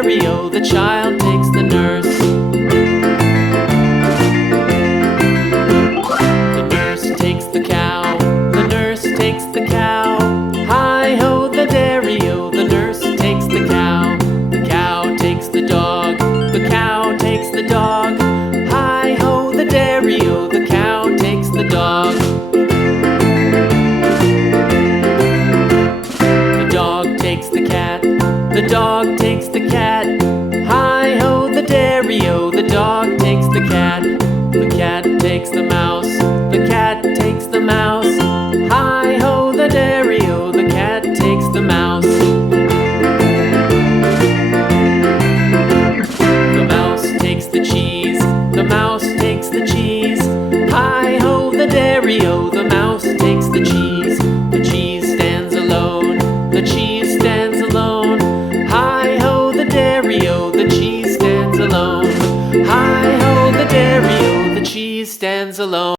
dairy-o, the child takes the nurse. The nurse takes the cow, the nurse takes the cow. Hi-ho, the dairy-o, the nurse takes the cow. The cow takes the dog, the cow takes the dog. Hi-ho, the dairy-o, the cow takes the dog. The dog takes the cat, the dog takes the cat. Hi-ho, the dairy-o, the dog takes the cat. The cat takes the mouse, the cat takes the mouse. Hi-ho, the dairy-o, the cat takes the mouse. The mouse takes the cheese, the mouse takes the cheese. Hi-ho, the dairy-o, the mouse takes the cheese. The cheese stands alone, the cheese stands alone. Hi-ho, the dairy-o, the cheese stands alone. Hi-ho, the dairy-o, the cheese stands alone.